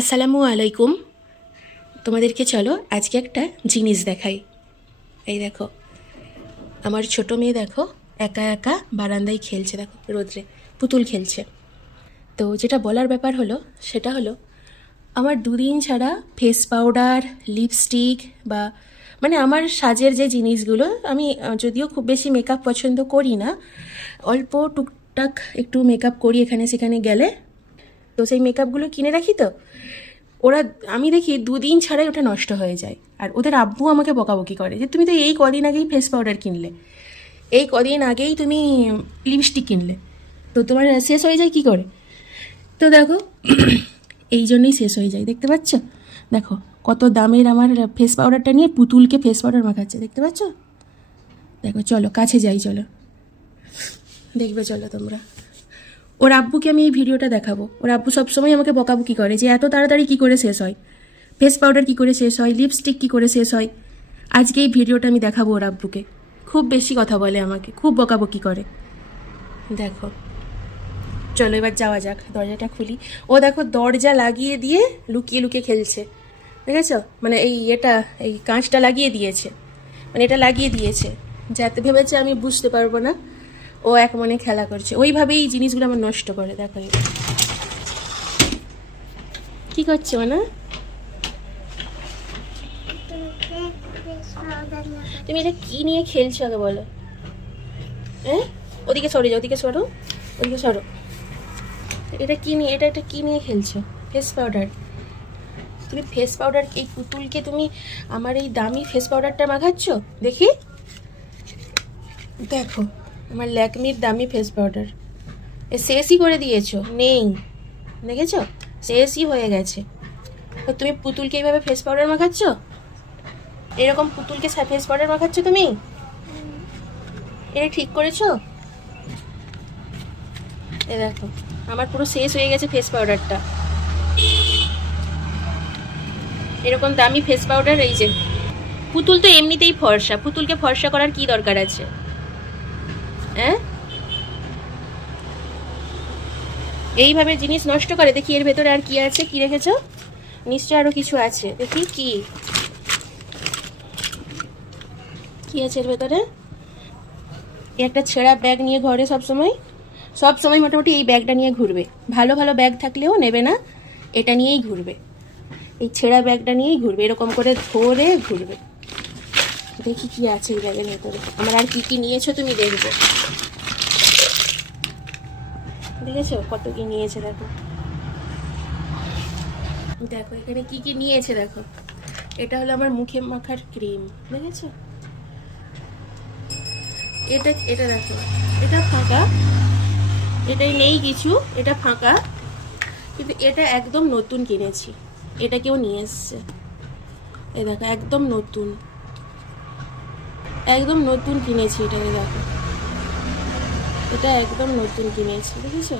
আসসালামু আলাইকুম। তোমাদেরকে চলো আজকে একটা জিনিস দেখাই। এই দেখো, আমার ছোট মেয়ে দেখো একা একা বারান্দায় খেলছে, দেখো রোদ্রে পুতুল খেলছে। তো যেটা বলার ব্যাপার হলো সেটা হলো, আমার দুদিন ছাড়া ফেস পাউডার, লিপস্টিক বা মানে আমার সাজের যে জিনিসগুলো, আমি যদিও খুব বেশি মেকআপ পছন্দ করি না, অল্প টুকটাক একটু মেকআপ করি এখানে সেখানে গেলে, তো সেই মেকআপগুলো কিনে রাখি। তো ওরা, আমি দেখি দুদিন ছাড়াই ওটা নষ্ট হয়ে যায়। আর ওদের আব্বু আমাকে বকাবকি করে যে তুমি তো এই কদিন আগেই ফেস পাউডার কিনলে, এই কদিন আগেই তুমি লিপস্টিক কিনলে, তো তোমার শেষ হয়ে যায় কি করে? তো দেখো এই জন্যই শেষ হয়ে যায়, দেখতে পাচ্ছ? দেখো কত দামের আমার ফেস পাউডারটা নিয়ে পুতুলকে ফেস পাউডার মাখাচ্ছে, দেখতে পাচ্ছ? দেখো চলো কাছে যাই, চলো দেখবে, চলো তোমরা। ওর আব্বুকে আমি এই ভিডিওটা দেখাবো। ওর আব্বু সবসময় আমাকে বকাবকি করে যে এত তাড়াতাড়ি কী করে শেষ হয়, ফেস পাউডার কী করে শেষ হয়, লিপস্টিক কী করে শেষ হয়। আজকে এই ভিডিওটা আমি দেখাবো ওর আব্বুকে। খুব বেশি কথা বলে আমাকে, খুব বকাবকি করে। দেখো চলো এবার যাওয়া যাক, দরজাটা খুলি। ও দেখো দরজা লাগিয়ে দিয়ে লুকিয়ে লুকিয়ে খেলছে, দেখেছো? মানে এই কাঁচটা লাগিয়ে দিয়েছে, মানে এটা লাগিয়ে দিয়েছে যাতে ভেবেছে আমি বুঝতে পারবো না। ও এক মনে খেলা করছে, ওইভাবেই এই জিনিসগুলো আমার নষ্ট করে। দেখো কি করছে মানে? তুমি এটা কি নিয়ে খেলছো আগে বলো? হ্যাঁ, ওদিকে সরে যাও, ওদিকে সরো, ওদিকে সরো। এটা কি নিয়ে, এটা কি নিয়ে খেলছো? Face powder. তুমি ফেস পাউডার, এই পুতুলকে তুমি আমার এই দামি ফেস পাউডারটা মাখাচ্ছ? দেখি, দেখো আমার ল্যাকমির দামি ফেস পাউডার, এ শেষই করে দিয়েছো, নেই, দেখেছো? শেষই হয়ে গেছে। তো তুমি পুতুলকে এইভাবে ফেস পাউডার মাখাচ্ছ? এরকম পুতুলকে ফেস পাউডার মাখাচ্ছ তুমি? এটা ঠিক করেছো? এ দেখো আমার পুরো শেষ হয়ে গেছে ফেস পাউডারটা। এরকম দামি ফেস পাউডার, এই যে পুতুল তো এমনিতেই ফর্সা, পুতুলকে ফর্সা করার কি দরকার আছে? হ্যাঁ, এইভাবে জিনিস নষ্ট করে। দেখি এর ভেতরে আর কি আছে, কি রেখেছো? নিশ্চয় আরো কিছু আছে, দেখি কি কি আছে এর ভেতরে। একটা ছেঁড়া ব্যাগ নিয়ে ঘরে সবসময় মোটামুটি এই ব্যাগটা নিয়ে ঘুরবে। ভালো ভালো ব্যাগ থাকলেও নেবে না, এটা নিয়েই ঘুরবে, এই ছেঁড়া ব্যাগটা নিয়েই ঘুরবে, এরকম করে ধরে ঘুরবে। দেখি কি আছে এই ব্যাগের ভেতরে, আমার আর কি কি নিয়েছো তুমি দেখবে। দেখেছো কত কি নিয়েছে? দেখো দেখো এখানে কি কি নিয়েছে, দেখো। এটা হলো আমার মুখে মাখার ক্রিম, দেখেছো? এটা এটা দেখো, এটা ফাঁকা, এটাই নেই কিছু, এটা ফাঁকা, কিন্তু এটা একদম নতুন কিনেছি, এটা কেউ নিয়ে এসছে। এই দেখো একদম নতুন, একদম নতুন কিনেছি এটা, দেখো এটা একদম নতুন কিনেছি, দেখেছো?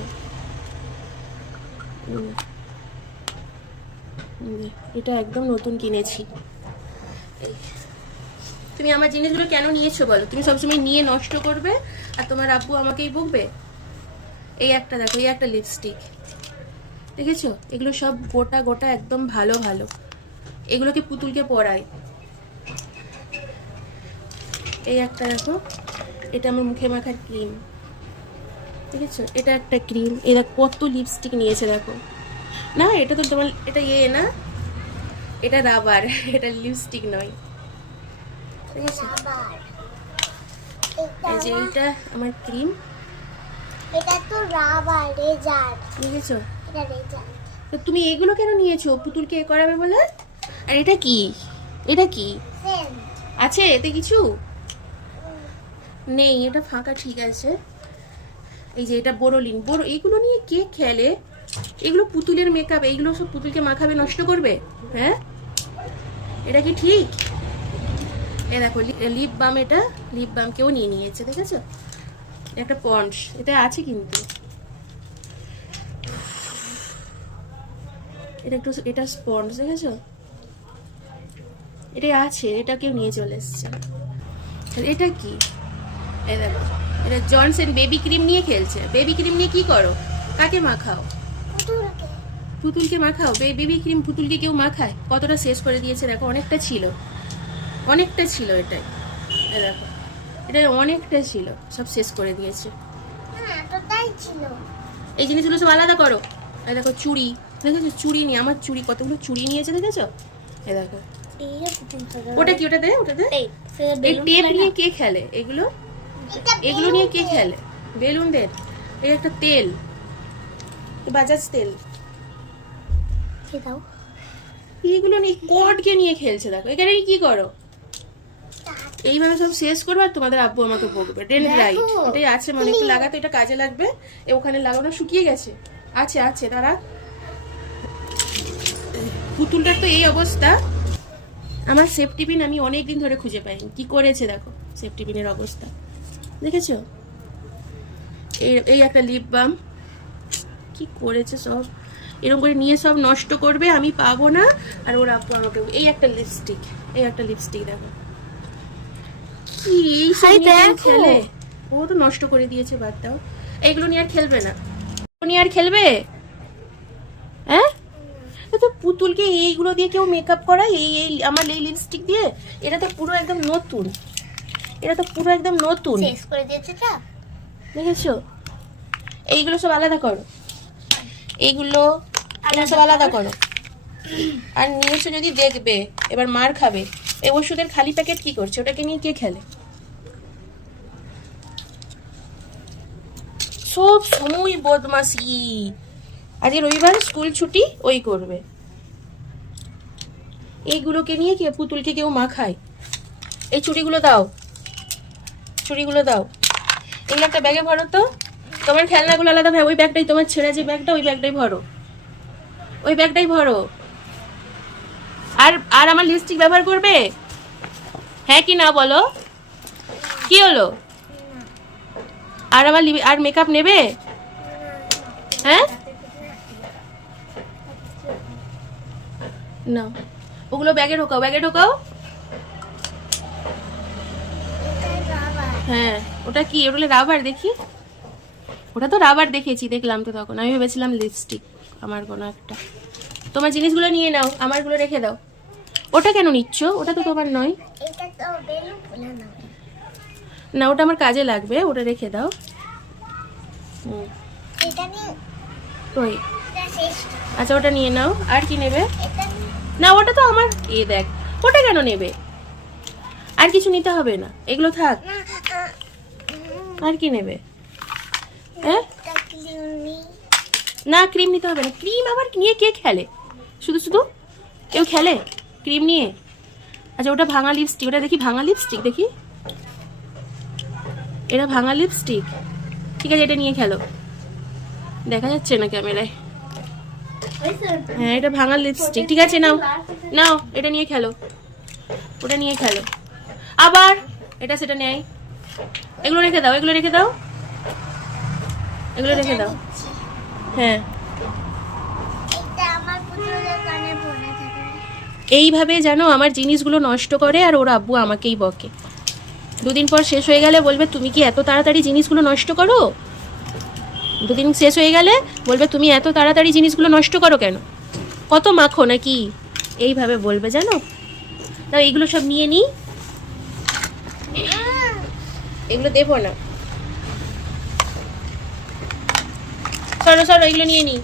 এটা একদম নতুন কিনেছি। তুমি আমার জিনিসগুলো কেন নিয়েছো বলো? তুমি সবসময় নিয়ে নষ্ট করবে আর তোমার আব্বু আমাকেই বকবে। এই একটা দেখো, এই একটা লিপস্টিক, দেখেছো? এগুলো সব গোটা গোটা একদম ভালো ভালো, এগুলোকে পুতুলকে পরায়। এই একটা দেখো, এটা আমার মুখে মাখার ক্রিম, দেখেছো? এটা একটা ক্রিম। এরা কত লিপস্টিক নিয়েছে দেখো। না এটা তো তোমার, এটা না, এটা রাবার, এটা লিপস্টিক নয়, দেখেছো? এই যে এইটা আমার ক্রিম, এটা তো রাবার, রেজার, দেখেছো? এটা রেজার। তো তুমি এগুলো কেন নিয়েছো পুতুলকে এ করাবে বলে? আর এটা কি, এটা কি সেম আছে এতে? কিছু নেই, এটা ফাঁকা, ঠিক আছে। এই যে এটা বোরোলিন, এইগুলো নিয়ে কে খেলে? এগুলো পুতুলের মেকআপ, এইগুলো সব পুতুলকে মাখাবে, নষ্ট করবে? হ্যাঁ, এটা কি ঠিক? এ দেখো লিপ বাম, এটা লিপ বাম কেউ নিয়ে নিয়েছে, দেখেছো? একটা পন্ডস, এটা আছে কিন্তু, এটা একটু, এটা স্পঞ্জ, দেখেছো? এটা আছে, এটা কেউ নিয়ে চলে এসছে। এটা কি? এই দেখো, এটা জনসন বেবি ক্রিম নিয়ে খেলছে। বেবি ক্রিম নিয়ে কি করো? কাকে মাখাও? পুতুলকে। পুতুলকে মাখাও, বেবি ক্রিম পুতুলকে কেউ মাখায়? কতটা শেষ করে দিয়েছে দেখো, অনেকটা ছিল, অনেকটা ছিল এটাই, এই দেখো এটা অনেকটা ছিল, সব শেষ করে দিয়েছে। হ্যাঁ এতটাই ছিল। এই জিনিসগুলো সব আলাদা করো। এই দেখো চুড়ি, দেখেছো চুড়ি নিয়ে, আমার চুড়ি কতগুলো চুড়ি নিয়েছে দেখেছো, এই দেখো। ওটা কি, ওটা দে, ওটা দে। এই টেপ নিয়ে কে খেলে এগুলো, এগুলো নিয়ে কে খেলে? বেলুন দে। এই একটা তেল, বাজাজ তেল, দাও। এইগুলো নিয়ে কর্ডকে নিয়ে খেলছে দেখো। এখানে কি করো? এইভাবে সব শেষ করবে আর তোমাদের আব্বু আমাকে বকবে। ডেনড্রাইট এটাই আছে, মানে একটু লাগাতে, এটা কাজে লাগবে। ওখানে লাগানো শুকিয়ে গেছে, আছে আছে দাঁড়া। পুতুলটার তো এই অবস্থা। আমার সেফটি পিন আমি অনেকদিন ধরে খুঁজে পাইনি, কি করেছে দেখো সেফটি পিনের অবস্থা, দেখেছো? এই একটা লিপ বাম, কি করেছে সব, এরকম করে নিয়ে সব নষ্ট করবে, আমি পাবো না। আর ওর আব্বু আমাকে, এই একটা লিপস্টিক, এই একটা লিপস্টিক দেখো, কি এই সব নিয়ে খেলে। ও তো নষ্ট করে দিয়েছে, বাদ দাও। এইগুলো নিয়ে আর খেলবে না, নিয়ে আর খেলবে? হ্যাঁ, তো পুতুলকে এইগুলো দিয়ে কেউ মেকআপ করায়? এই আমার এই লিপস্টিক দিয়ে? এটা তো পুরো একদম নতুন, এটা তো পুরো একদম নতুন, শেষ করে দিয়েছে তো। দেখেছো? এইগুলো সব আলাদা করো, এইগুলো সব আলাদা করো। আর নিয়েছো যদি দেখবে, এবার মার খাবে। এই ওষুধের খালি প্যাকেট কি করছে, ওটাকে নিয়ে কে খেলে? সব সময় বদমাশি। আজকে রবিবার, স্কুল ছুটি, ওই করবে। এইগুলোকে নিয়ে কে, পুতুলকে কেউ মাখায়? এই চুড়িগুলো দাও, চুড়িগুলো দাও। এগুলো একটা ব্যাগে ভরো তো, তোমার খেলনাগুলো আলাদা ভাই। ওই ব্যাগটাই তোমার ছেঁড়া যে ব্যাগটা, ওই ব্যাগটাই ভরো, ওই ব্যাগটাই ভরো। আর আর আমার লিপস্টিক ব্যবহার করবে? হ্যাঁ কি না বলো, কি হলো? আর আমার আর মেকআপ নেবে? হ্যাঁ না, ওগুলো ব্যাগে ঢোকাও, ব্যাগে ঢোকাও। হ্যাঁ, ওটা কি, ওটা রাবার দেখি। ওটা তো রাবার দেখেছি, দেখলাম তো তখন, আমি ভেবেছিলাম লিপস্টিক আমার কোনো একটা। তোমার জিনিসগুলো নিয়ে নাও, আমারগুলো রেখে দাও। ওটা কেন নিচ্ছ, ওটা তো তোমার নয়। এটা তো বেলুন ফুলানো। না, ওটা আমার কাজে লাগবে, ওটা রেখে দাও। এটা নিয়ে ওই, এটা শেষ। আচ্ছা ওটা নিয়ে নাও। আর কি নেবে? এটা নিয়ে না, ওটা তো আমার, এ দেখ, ওটা কেন নেবে? আর কিছু নিতে হবে না, এগুলো থাক। না আর কি নেবে? হ্যাঁ, এটা ক্লিন নেই। না ক্রিম নিতে হবে না। ক্রিম আবার নিয়ে কে খেলে? শুধু শুধু কেউ খেলে ক্রিম নিয়ে? আচ্ছা ওটা ভাঙা লিপস্টিক, ওটা দেখি ভাঙা লিপস্টিক, দেখি এটা ভাঙা লিপস্টিক। ঠিক আছে, এটা নিয়ে খেলো, দেখা যাচ্ছে না ক্যামেরায়। হ্যাঁ, এটা ভাঙা লিপস্টিক, ঠিক আছে নাও, নাও এটা নিয়ে খেলো, ওটা নিয়ে খেলো। আবার এটা সেটা নেই, এগুলো রেখে দাও, এগুলো রেখে দাও, এগুলো রেখে দাও। হ্যাঁ, এটা আমার পুতুলের কানে পড়ে থাকে। এইভাবে জানো আমার জিনিসগুলো নষ্ট করে, আর ওর আব্বু আমাকেই বকে। দুদিন পর শেষ হয়ে গেলে বলবে তুমি কি এত তাড়াতাড়ি জিনিসগুলো নষ্ট করো? দুদিন শেষ হয়ে গেলে বলবে তুমি এত তাড়াতাড়ি জিনিসগুলো নষ্ট করো কেন, কত মাখো নাকি, এইভাবে বলবে জানো। তাও এইগুলো সব নিয়ে নিই, এগুলো দেবো না, সরো সরো, এগুলো নিয়ে নিই।